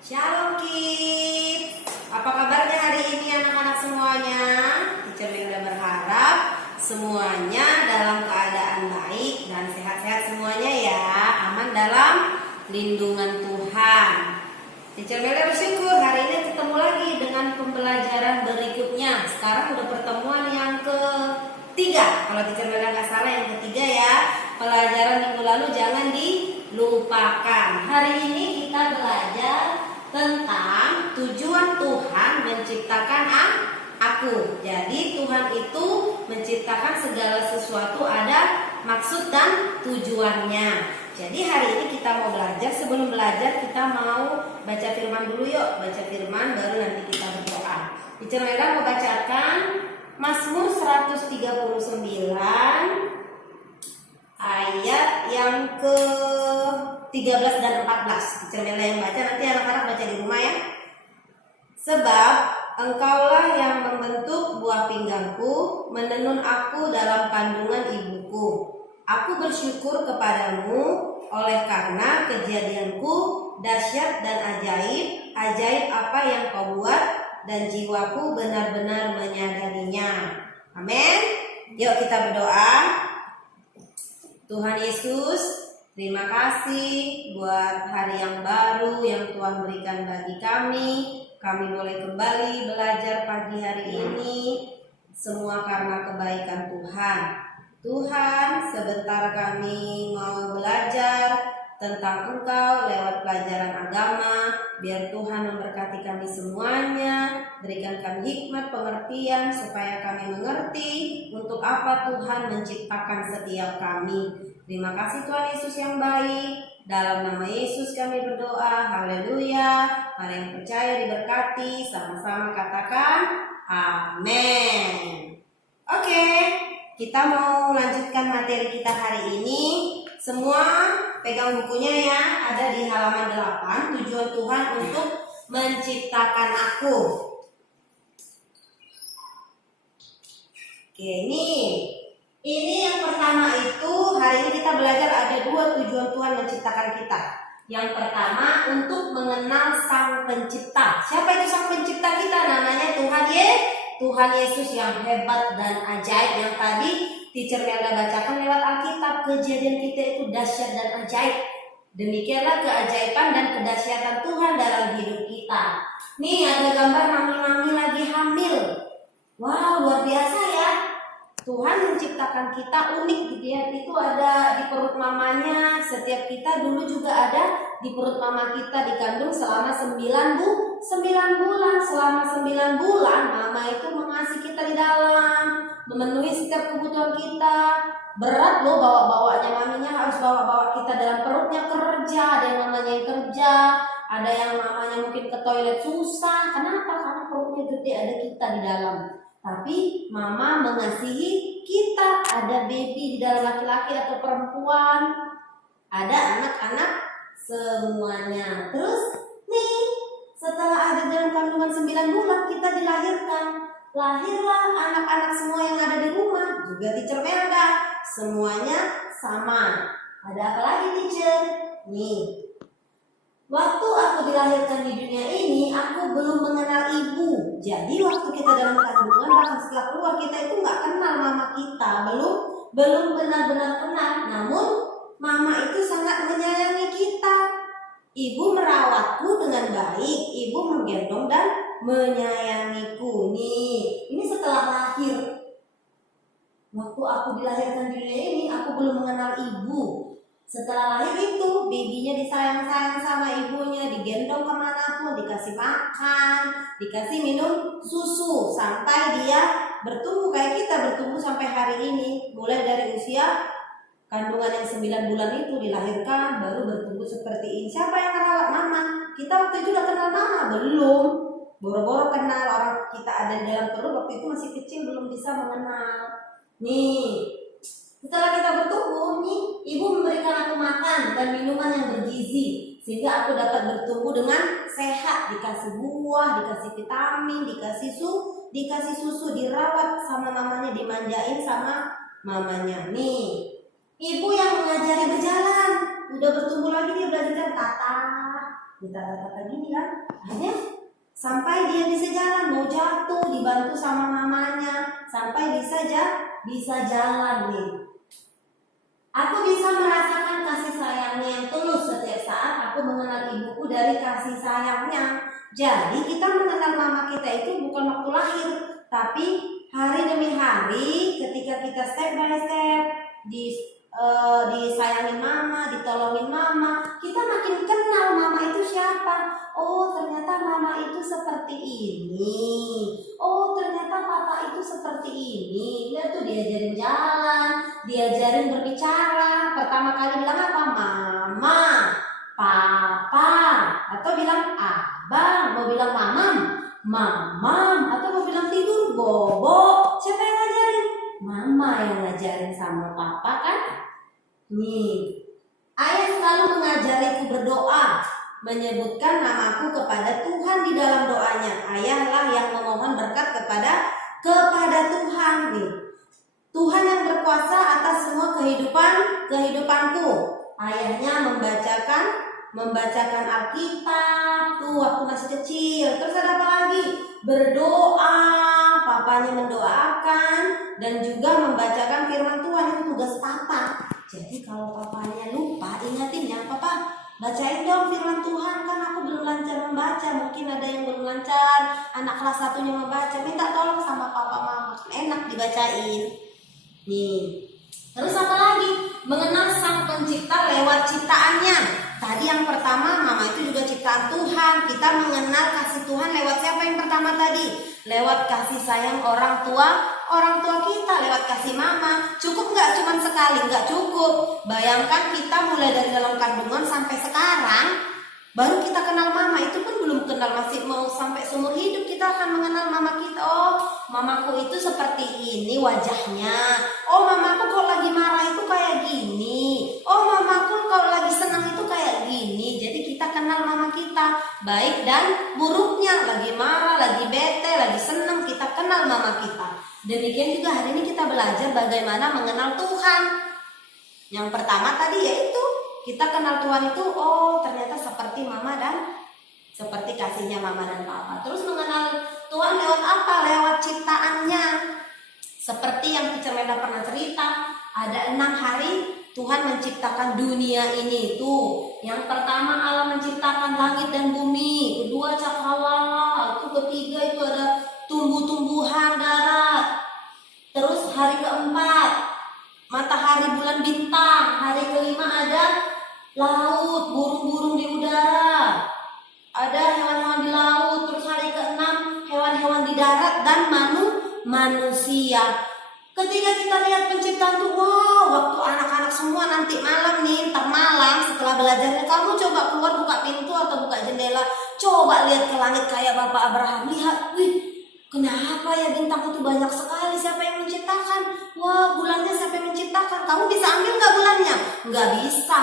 Shalom Kids. Apa kabarnya hari ini anak-anak semuanya? Teacher Linda berharap semuanya dalam keadaan baik dan sehat-sehat semuanya ya. Aman dalam lindungan Tuhan. Teacher Linda bersyukur hari ini ketemu lagi dengan pembelajaran berikutnya. Sekarang udah pertemuan yang ketiga. Kalau Teacher Linda nggak salah yang ketiga ya. Pelajaran minggu lalu jangan dilupakan. Hari ini kita belajar tentang tujuan Tuhan menciptakan aku. Jadi Tuhan itu menciptakan segala sesuatu ada maksud dan tujuannya. Jadi hari ini kita mau belajar. Sebelum belajar kita mau baca firman dulu yuk. Baca firman baru nanti kita berdoa. Teacher Mela mau bacakan Mazmur 139 ayat yang ke 13 dan 14. Teacher Mela yang baca, nanti anak-anak baca di rumah ya. Sebab Engkaulah yang membentuk buah pinggangku, menenun aku dalam kandungan ibuku. Aku bersyukur kepadamu oleh karena kejadianku dahsyat dan ajaib. Ajaib apa yang kau buat dan jiwaku benar-benar menyadarinya. Amin. Yuk kita berdoa. Tuhan Yesus, terima kasih buat hari yang baru yang Tuhan berikan bagi kami. Kami boleh kembali belajar pagi hari ini. Semua karena kebaikan Tuhan. Tuhan, sebentar kami mau belajar tentang Engkau lewat pelajaran agama. Biar Tuhan memberkati kami semuanya. Berikan kami hikmat pengertian supaya kami mengerti untuk apa Tuhan menciptakan setiap kami. Terima kasih Tuhan Yesus yang baik. Dalam nama Yesus kami berdoa. Haleluya. Mari yang percaya diberkati. Sama-sama katakan amin. Oke, kita mau lanjutkan materi kita hari ini. Semua pegang bukunya ya. Ada di halaman 8. Tujuan Tuhan untuk menciptakan aku. Oke, ini yang pertama itu hari ini kita belajar ada dua tujuan Tuhan menciptakan kita. Yang pertama untuk mengenal Sang Pencipta. Siapa itu Sang Pencipta kita? Namanya Tuhan Yesus yang hebat dan ajaib. Yang tadi Teacher Melda bacakan lewat Alkitab. Kejadian kita itu dahsyat dan ajaib. Demikianlah keajaiban dan kedahsyatan Tuhan dalam hidup kita. Nih ada gambar mami-mami lagi hamil. Wow, luar biasa ya. Tuhan menciptakan kita unik gitu ya. Itu ada di perut mamanya. Setiap kita dulu juga ada di perut mama kita dikandung selama 9 bulan. Selama 9 bulan mama itu mengasihi kita di dalam, memenuhi setiap kebutuhan kita. Berat loh bawa-bawanya, maminya harus bawa-bawa kita dalam perutnya kerja. Ada yang mamanya yang kerja, ada yang mamanya mungkin ke toilet susah. Kenapa? Karena perutnya gede, ada kita di dalam. Tapi mama mengasihi kita. Ada baby di dalam, laki-laki atau perempuan, ada anak-anak semuanya. Terus nih setelah ada dalam kandungan 9 bulan kita dilahirkan. Lahirlah anak-anak semua yang ada di rumah. Juga Teacher Melda. Semuanya sama. Ada apa lagi Teacher? Nih, waktu aku dilahirkan di dunia ini, aku belum mengenal ibu. Jadi waktu kita dalam kandungan, bahkan setelah keluar kita itu nggak kenal mama kita, belum benar-benar kenal. Namun mama itu sangat menyayangi kita. Ibu merawatku dengan baik, ibu menggendong dan menyayangiku. Nih, ini setelah lahir. Waktu aku dilahirkan di dunia ini, aku belum mengenal ibu. Setelah lahir itu, babynya disayang-sayang sama ibunya, digendong kemanapun, dikasih makan, dikasih minum susu, sampai dia bertumbuh kayak kita bertumbuh sampai hari ini. Mulai dari usia kandungan yang 9 bulan itu dilahirkan, baru bertumbuh seperti ini. Siapa yang merawat mama? Kita waktu itu udah kenal mama? Belum. Boro-boro kenal, orang kita ada di dalam perut waktu itu masih kecil, belum bisa mengenal. Nih, setelah kita bertumbuh nih, ibu memberikan aku makan dan minuman yang bergizi sehingga aku dapat bertumbuh dengan sehat, dikasih buah, dikasih vitamin, dikasih susu, dirawat sama mamanya, dimanjain sama mamanya. Nih, ibu yang mengajari berjalan, udah bertumbuh lagi dia belajar tata, Ditata-tata gini kan. Akhirnya sampai dia bisa jalan, mau jatuh dibantu sama mamanya, sampai bisa jalan nih. Aku bisa merasakan kasih sayangnya yang tulus setiap saat aku mengenal ibuku dari kasih sayangnya. Jadi kita mengenal mama kita itu bukan waktu lahir, tapi hari demi hari ketika kita step by step disayangin mama, ditolongin mama, kita makin kenal mama itu siapa. Oh ternyata mama itu seperti ini. Oh ternyata papa itu seperti ini. Lihat tuh diajarin jalan, diajarin berbicara. Pertama kali bilang apa? Mama, papa, atau bilang abang. Mau bilang mamam, atau mau bilang tidur bobo. Siapa yang ngajarin? Mama yang ngajarin sama papa kan? Nih, ayah selalu mengajariku berdoa, menyebutkan namaku kepada Tuhan di dalam doanya. Ayahlah yang memohon berkat kepada Tuhan nih. Tuhan yang berkuasa atas semua kehidupanku. Ayahnya membacakan Alkitab tuh waktu masih kecil. Terus ada apa lagi? Berdoa, papanya mendoakan dan juga membacakan firman Tuhan. Itu tugas papa. Jadi kalau papanya lupa, ingatinnya, papa bacain dong firman Tuhan, kan aku belum lancar membaca. Mungkin ada yang belum lancar, anak kelas 1-nya membaca, minta tolong sama papa mama, enak dibacain. Nih, terus apa lagi? Mengenal sang pencipta lewat ciptaannya. Tadi yang pertama, mama itu juga ciptaan Tuhan. Kita mengenal kasih Tuhan lewat siapa yang pertama tadi? Lewat kasih sayang orang tua kita, lewat kasih mama. Cukup nggak cuman sekali? Nggak cukup. Bayangkan kita mulai dari dalam kandungan sampai sekarang baru kita kenal mama. Itu pun belum kenal, masih mau sampai seumur hidup kita akan mengenal mama kita. Oh, mamaku itu seperti ini wajahnya. Oh, mamaku kalau lagi marah itu kayak gini. Oh, mamaku kalau lagi senang itu kayak gini. Jadi kita kenal mama kita, baik dan buruknya. Lagi marah, lagi bete, lagi senang, kita kenal mama kita. Demikian juga hari ini kita belajar bagaimana mengenal Tuhan. Yang pertama tadi yaitu kita kenal Tuhan itu, oh ternyata seperti mama dan seperti kasihnya mama dan papa. Terus mengenal Tuhan lewat apa? Lewat ciptaannya. Seperti yang Teacher Meda pernah cerita, ada 6 hari Tuhan menciptakan dunia ini. Tuh, yang pertama Allah menciptakan langit dan bumi. Kedua cakrawala. Itu ketiga itu ada tumbuh-tumbuhan darat. Terus hari keempat matahari, bulan, bintang. Hari kelima ada laut, burung-burung di udara. Ada hewan-hewan di laut. Terus hari keenam hewan-hewan di darat dan manusia. Ketika kita lihat penciptaan tuh, wow, waktu anak-anak semua nanti malam nih, ntar malam setelah belajarnya, kamu coba keluar buka pintu atau buka jendela, coba lihat ke langit kayak Bapak Abraham. Lihat, wih, kenapa ya bintang itu banyak sekali? Siapa yang menciptakan? Wah, bulannya siapa yang menciptakan? Kamu bisa ambil nggak bulannya? Nggak bisa.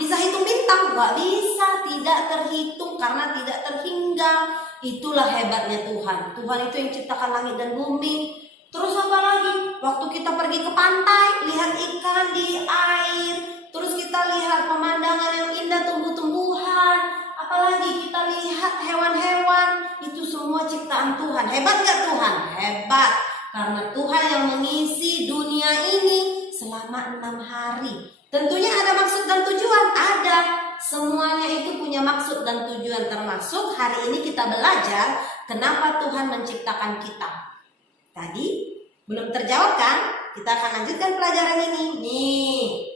Bisa hitung bintang? Nggak bisa. Tidak terhitung karena tidak terhingga. Itulah hebatnya Tuhan. Tuhan itu yang ciptakan langit dan bumi. Terus apa lagi? Waktu kita pergi ke pantai, lihat ikan di air. Terus kita lihat pemandangan yang indah, tumbuh-tumbuhan. Apalagi kita lihat hewan-hewan. Itu semua ciptaan Tuhan. Hebat gak Tuhan? Hebat. Karena Tuhan yang mengisi dunia ini selama 6 hari. Tentunya ada maksud dan tujuan. Ada. Semuanya itu punya maksud dan tujuan. Termasuk hari ini kita belajar kenapa Tuhan menciptakan kita. Tadi belum terjawab kan? Kita akan lanjutkan pelajaran ini. Nih,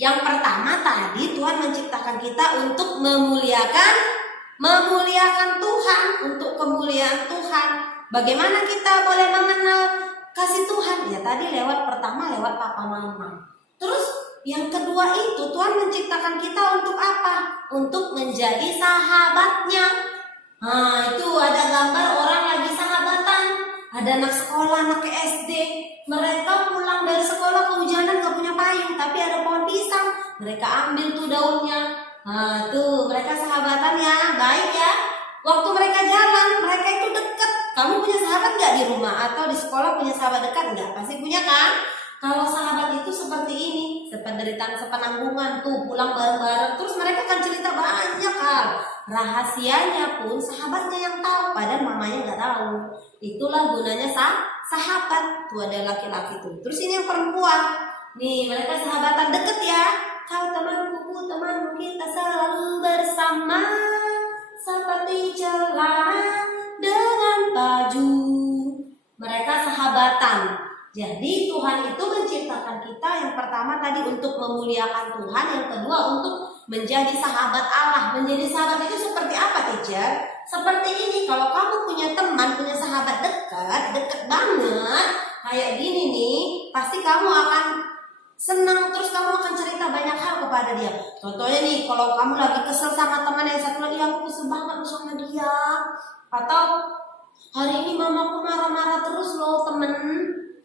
yang pertama tadi Tuhan menciptakan kita untuk memuliakan Tuhan, untuk kemuliaan Tuhan. Bagaimana kita boleh mengenal kasih Tuhan? Ya tadi pertama lewat papa mama. Terus yang kedua itu Tuhan menciptakan kita untuk apa? Untuk menjadi sahabatnya. Nah, itu ada gambar orang lagi sahabatan. Ada anak sekolah, anak SD. Mereka pulang dari sekolah kehujanan, gak punya payung, tapi ada pohon pisang. Mereka ambil tuh daunnya. Nah tuh mereka sahabatan ya, baik ya. Waktu mereka jalan, mereka itu dekat. Kamu punya sahabat gak di rumah? Atau di sekolah punya sahabat dekat gak? Pasti punya kan? Kalau sahabat itu seperti ini, sepenanggungan tuh, pulang bareng-bareng. Terus mereka akan cerita banyak hal. rahasianya pun sahabatnya yang tahu, padahal mamanya nggak tahu. Itulah gunanya sahabat. Tuh ada laki-laki tuh. Terus ini yang perempuan. Nih mereka sahabatan deket ya. Kau temanku, temanmu, kita selalu bersama seperti celana dengan baju. Mereka sahabatan. Jadi Tuhan itu menciptakan kita yang pertama tadi untuk memuliakan Tuhan, yang kedua untuk menjadi sahabat Allah. Menjadi sahabat itu seperti apa, teacher? Seperti ini, kalau kamu punya teman, punya sahabat dekat banget, kayak gini nih, pasti kamu akan senang, terus kamu akan cerita banyak hal kepada dia. Contohnya nih, kalau kamu lagi kesel sama teman yang satu lagi, aku kesel banget sama dia. Atau hari ini mamaku marah-marah terus loh temen,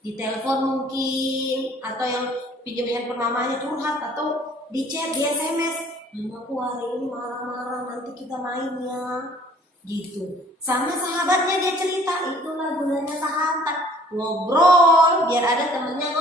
di telepon mungkin, atau yang pinjam handphone mamanya curhat, atau di chat, di SMS, mamaku hari ini marah-marah, nanti kita main ya, gitu. Sama sahabatnya dia cerita, itulah gunanya sahabat, ngobrol, biar ada temennya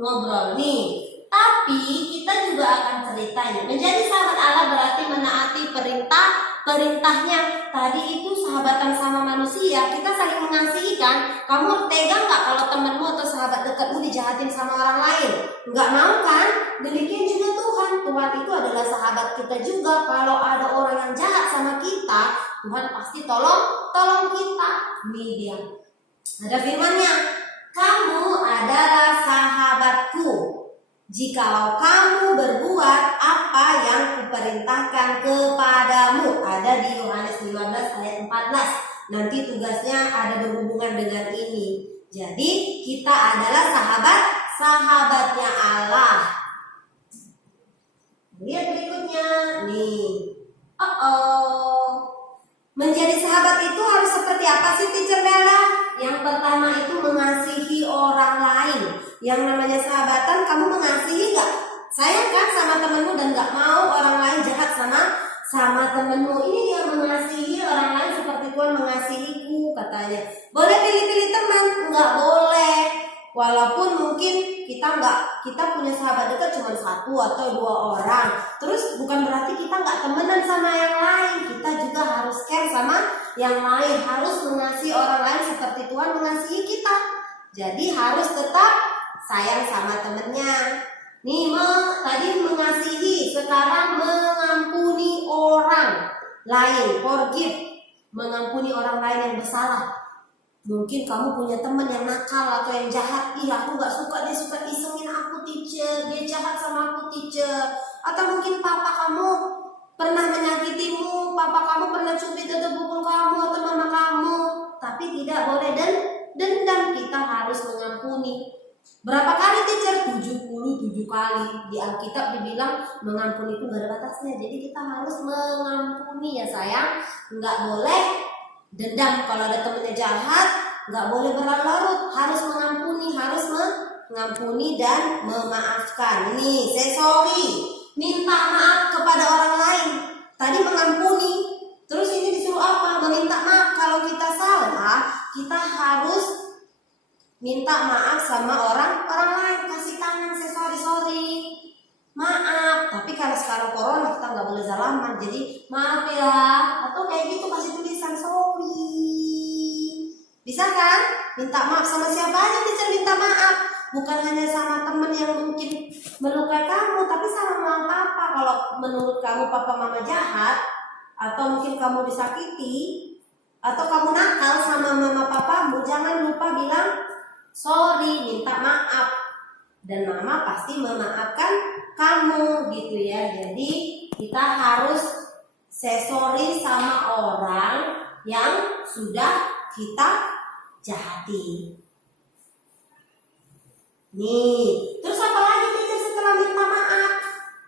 ngobrol nih. Tapi kita juga akan ceritanya. Menjadi sahabat Allah berarti menaati perintahnya. Tadi itu sahabatan sama manusia, kita saling mengasihi kan. Kamu tega nggak kalau temanmu atau sahabat dekatmu dijahatin sama orang lain? Nggak mau kan? Demikian juga Tuhan. Tuhan itu adalah sahabat kita juga. Kalau ada orang yang jahat sama kita, Tuhan pasti tolong kita. Nih dia. Ada firman-Nya. Kamu adalah sahabatku jikalau kamu berbuat apa yang kuperintahkan kepadamu. Ada di Yohanes 15 ayat 14. Nanti tugasnya ada berhubungan dengan ini. Jadi kita adalah sahabatnya Allah. Lihat berikutnya nih. Menjadi sahabat itu harus seperti apa sih, Teacher Bella? Yang pertama itu mengasihi orang lain. Yang namanya sahabatan, kamu mengasihi gak? Sayang kan sama temenmu dan gak mau orang lain jahat sama temenmu. Ini dia mengasihi orang lain seperti Tuhan mengasihiku, katanya. Boleh pilih-pilih teman? Enggak boleh. Walaupun mungkin kita punya sahabat dekat cuma 1 atau 2 orang. Terus bukan berarti kita nggak temenan sama yang lain. Kita juga harus care sama yang lain. Harus mengasihi orang lain seperti Tuhan mengasihi kita. Jadi harus tetap sayang sama temennya. Nih tadi mengasihi, sekarang mengampuni orang lain. Forgive, mengampuni orang lain yang bersalah. Mungkin kamu punya teman yang nakal atau yang jahat. Ih, aku gak suka, dia suka isengin aku, teacher. Dia jahat sama aku, teacher. Atau mungkin papa kamu pernah menyakitimu, papa kamu pernah cubit atau pukul kamu atau mama kamu. Tapi tidak boleh dendam, kita harus mengampuni. Berapa kali, teacher? 77 kali. Di Alkitab dibilang mengampuni itu gak ada batasnya. Jadi kita harus mengampuni ya sayang. Gak boleh dendam. Kalau ada temennya jahat, nggak boleh berlarut-larut, harus mengampuni dan memaafkan. Ini say sorry, minta maaf kepada orang lain. Tadi mengampuni, terus ini disuruh apa? Meminta maaf. Kalau kita salah, kita harus minta maaf sama orang lain, kasih tangan, say sorry, maaf. Tapi kalau sekarang corona kita nggak boleh salaman, jadi maaf ya, atau kayak gitu kasih tulisan sorry. Bisa kan? Minta maaf sama siapa aja bisa minta maaf. Bukan hanya sama temen yang mungkin melukai kamu, tapi sama mama papa. Kalau menurut kamu papa mama jahat, atau mungkin kamu disakiti, atau kamu nakal sama mama papamu, jangan lupa bilang sorry, minta maaf. Dan mama pasti memaafkan kamu gitu ya. Jadi kita harus say sorry sama orang yang sudah kita jahati. Nih, terus apa lagi teacher setelah minta maaf?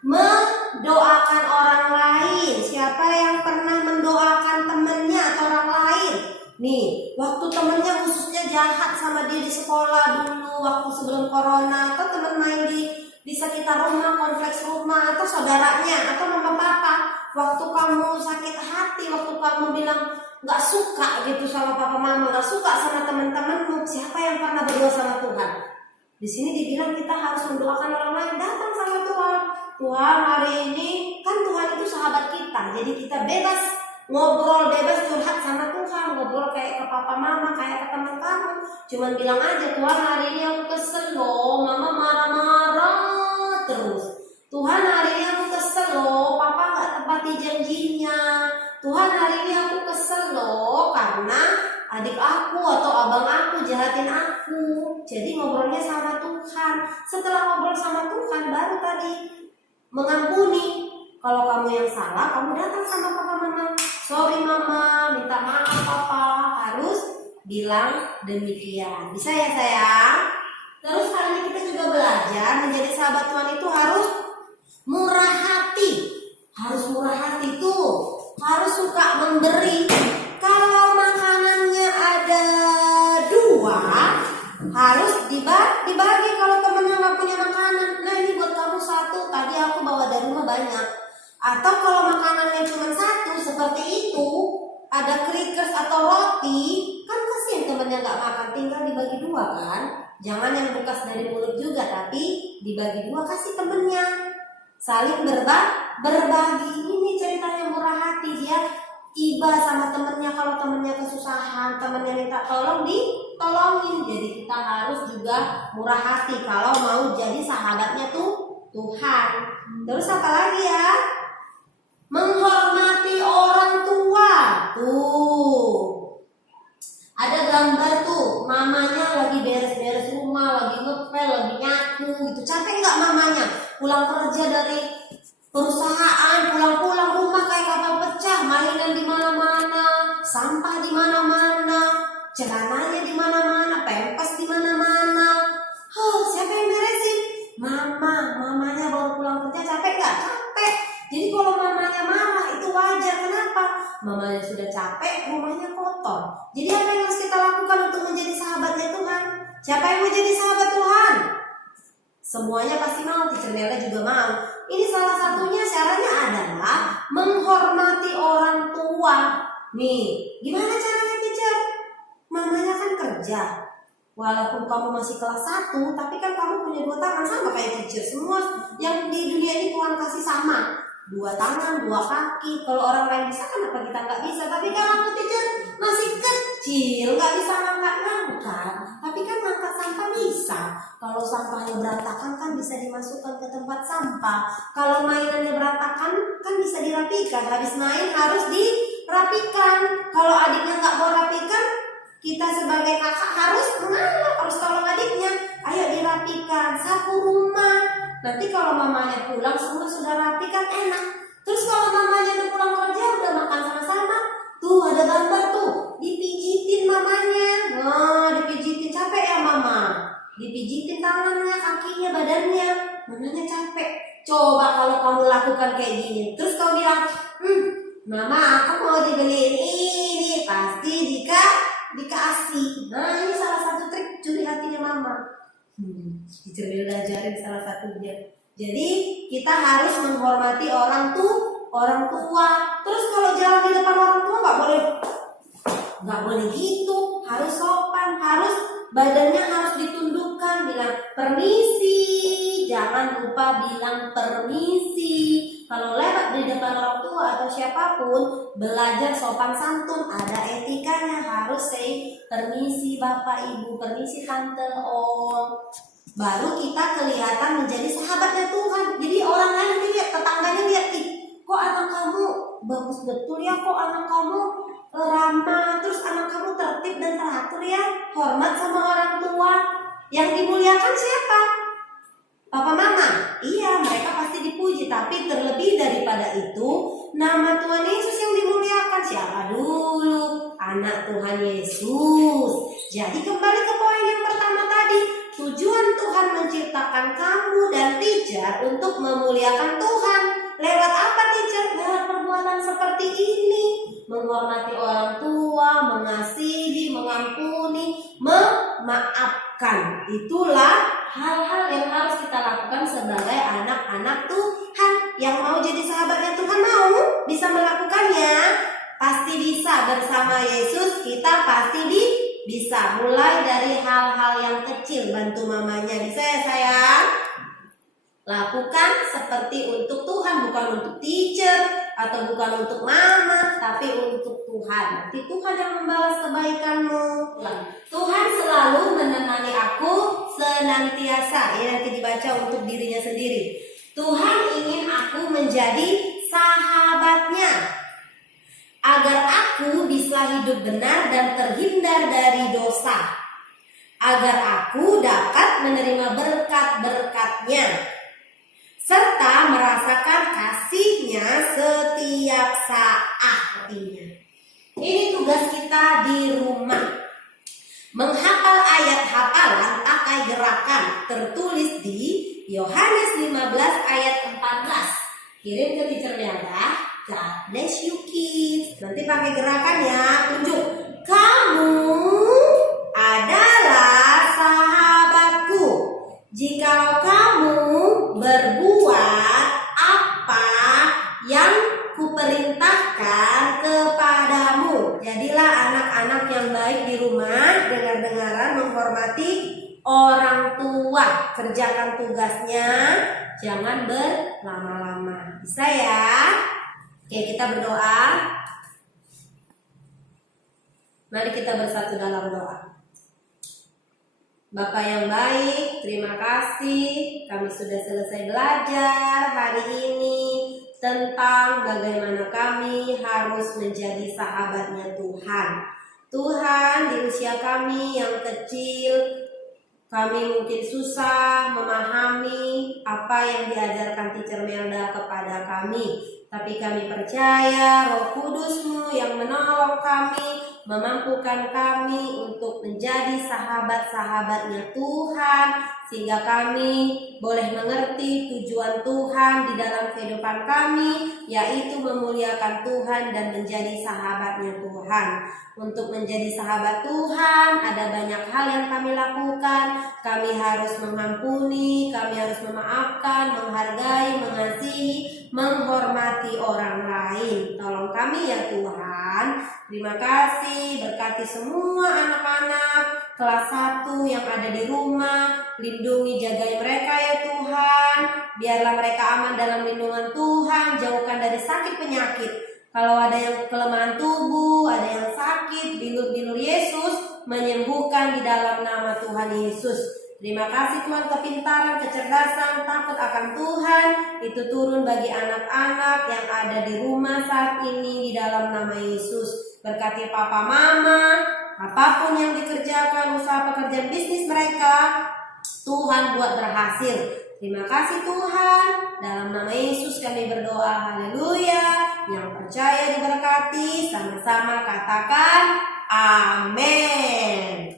Mendoakan orang lain. Siapa yang pernah mendoakan temennya atau orang lain? Nih, waktu temennya khususnya jahat sama dia di sekolah dulu, waktu sebelum corona, atau teman main di sekitar rumah, kompleks rumah, atau saudaranya, atau mama papa. Waktu kamu sakit hati, waktu kamu bilang nggak suka gitu sama papa mama, nggak suka sama teman-temanmu, siapa yang pernah berdoa sama Tuhan? Di sini dibilang kita harus mendoakan orang lain, datang sama Tuhan. Tuhan, hari ini kan Tuhan itu sahabat kita, jadi kita bebas ngobrol bebas, curhat sama Tuhan, ngobrol kayak ke papa mama, kayak ke teman kamu. Cuman bilang aja, Tuhan hari ini aku kesel loh, mama marah-marah terus. Tuhan hari ini aku kesel loh, papa gak tepati janjinya. Tuhan hari ini aku kesel loh karena adik aku atau abang aku jahatin aku. Jadi ngobrolnya sama Tuhan. Setelah ngobrol sama Tuhan baru tadi mengampuni. Kalau kamu yang salah, kamu datang sama papa mama. Sorry mama, minta maaf papa. Harus bilang demikian. Bisa ya sayang? Terus hari ini kita juga belajar menjadi sahabat Tuhan itu harus murah hati. Harus murah hati tuh. Harus suka memberi. Kalau makanannya ada 2, harus dibagi kalau temennya nggak punya makanan. Nah ini buat kamu 1, tadi aku bawa dari rumah banyak. Atau kalau makanannya cuma 1 seperti itu, ada crackers atau roti, kan kasihan temennya nggak makan, tinggal dibagi 2 kan. Jangan yang bekas dari mulut juga, tapi dibagi 2 kasih temennya. Saling berbagi. Ini ceritanya murah hati, dia iba sama temennya. Kalau temennya kesusahan, temennya minta tolong, ditolongin. Jadi kita harus juga murah hati kalau mau jadi sahabatnya tuh Tuhan. Terus apa lagi ya? Menghormati orang tua. Tuh ada gambar tuh, mamanya lagi beres-beres rumah, lagi ngepel, lagi nyapu gitu. Capek nggak mamanya? Pulang kerja dari perusahaan, pulang-pulang rumah kayak kapal pecah, mainan di mana-mana, sampah di mana-mana, celananya di mana-mana, pempes di mana-mana. Siapa yang beresin? Mamanya baru pulang kerja, capek nggak? Capek. Jadi kalau mamanya marah itu wajar. Kenapa? Mamanya sudah capek, rumahnya kotor. Jadi apa yang harus kita lakukan untuk menjadi sahabatnya Tuhan? Siapa yang mau jadi sahabat Tuhan? Semuanya pasti mau, Teacher Nela juga mau. Ini salah satunya caranya adalah menghormati orang tua. Nih, gimana caranya Teacher? Mamanya kan kerja. Walaupun kamu masih kelas 1, tapi kan kamu punya 2 tangan sama kayak Teacher. Semua yang di dunia ini Tuhan kasih sama. 2 tangan, 2 kaki. Kalau orang lain bisa, kenapa kita nggak bisa? Tapi kalau aku Teacher masih kecil, nggak bisa ngangkat-ngangkat. Tapi kan ngangkat sampah bisa. Kalau sampahnya berantakan kan bisa dimasukkan ke tempat sampah. Kalau mainannya berantakan kan bisa dirapikan. Habis main harus dirapikan. Kalau adiknya nggak mau rapikan, kita sebagai kakak harus mengalah, harus tolong adiknya. Ayo dirapikan, sapu rumah. Nanti kalau mamanya pulang semua sudah rapi kan enak. Terus kalau mamanya udah pulang kerja udah makan sama-sama, tuh ada gambar tuh, dipijitin mamanya. Nah, dipijitin, capek ya mama. Dipijitin tangannya, kakinya, badannya. Mamanya capek. Coba kalau kamu lakukan kayak gini, terus kau bilang, mama aku mau dibeliin ini, pasti dikasih. Nah ini salah satu trik curi hatinya mama. Teacher belajarin salah satunya. Jadi kita harus menghormati orang tua. Terus kalau jalan di depan orang tua nggak boleh gitu. Harus sopan, harus badannya harus ditundukkan, bilang permisi. Jangan lupa bilang permisi. Kalau lewat di depan orang tua atau siapapun, belajar sopan santun, ada etikanya, harus say permisi bapak ibu, permisi tante om. Baru kita kelihatan menjadi sahabatnya Tuhan. Jadi orang lain lihat, tetangganya lihat, kok anak kamu bagus betul ya, kok anak kamu ramah, terus anak kamu tertib dan teratur ya, hormat sama orang tua. Yang dimuliakan siapa? Papa mama. Iya, mereka pasti dipuji. Tapi terlebih daripada itu, nama Tuhan Yesus yang dimuliakan. Siapa dulu? Anak Tuhan Yesus. Jadi kembali ke poin yang pertama tadi, tujuan Tuhan menciptakan kamu dan Teacher untuk memuliakan Tuhan. Lewat apa Teacher? Lewat perbuatan seperti ini. Menghormati orang tua, mengasihi, mengampuni, memaafkan. Itulah hal-hal yang harus kita lakukan sebagai anak-anak Tuhan. Yang mau jadi sahabatnya Tuhan, mau bisa melakukannya? Pasti bisa. Bersama Yesus kita pasti bisa. Mulai dari hal-hal yang kecil, bantu mamanya. Bisa ya sayang? Lakukan seperti untuk Tuhan, bukan untuk Teacher atau bukan untuk mama, tapi Tuhan. Nanti Tuhan yang membalas kebaikanmu. Tuhan selalu menemani aku senantiasa. Ini nanti dibaca untuk dirinya sendiri. Tuhan ingin aku menjadi sahabatnya, agar aku bisa hidup benar dan terhindar dari dosa, agar aku dapat menerima berkat-berkat-Nya, serta merasakan kasih-Nya setiap saat. Ini tugas kita di rumah. Menghafal ayat hafalan pakai gerakan tertulis di Yohanes 15 ayat 14. Kirim ke teacher Melda. God bless you kids. Nanti pakai gerakan ya. Tunjuk. Kamu adalah sahabatku jikalau kamu berbuat apa yang kuperintahkan kepadamu. Jadilah anak-anak yang baik di rumah, dengar-dengaran, menghormati orang tua. Kerjakan tugasnya, jangan berlama-lama. Bisa ya? Oke, kita berdoa. Mari kita bersatu dalam doa. Bapak yang baik, terima kasih. Kami sudah selesai belajar hari ini tentang bagaimana kami harus menjadi sahabatnya Tuhan. Tuhan, di usia kami yang kecil, kami mungkin susah memahami apa yang diajarkan teacher Melda kepada kami. Tapi kami percaya Roh Kudus-Mu yang menolong kami, memampukan kami untuk menjadi sahabat-sahabatnya Tuhan, sehingga kami boleh mengerti tujuan Tuhan di dalam kehidupan kami, yaitu memuliakan Tuhan dan menjadi sahabatnya Tuhan. Untuk menjadi sahabat Tuhan, ada banyak hal yang kami lakukan. Kami harus mengampuni, kami harus memaafkan, menghargai, mengasihi, menghormati orang lain. Tolong kami ya Tuhan. Terima kasih, berkati semua anak-anak kelas 1 yang ada di rumah. Lindungi, jagai mereka ya Tuhan. Biarlah mereka aman dalam lindungan Tuhan. Jauhkan dari sakit penyakit. Kalau ada yang kelemahan tubuh, ada yang sakit, bilur-bilur Yesus menyembuhkan di dalam nama Tuhan Yesus. Terima kasih Tuhan, kepintaran, kecerdasan, takut akan Tuhan itu turun bagi anak-anak yang ada di rumah saat ini di dalam nama Yesus. Berkati papa mama, apapun yang dikerjakan, usaha pekerjaan bisnis mereka, Tuhan buat berhasil. Terima kasih Tuhan, dalam nama Yesus kami berdoa, haleluya. Yang percaya diberkati, sama-sama katakan amin.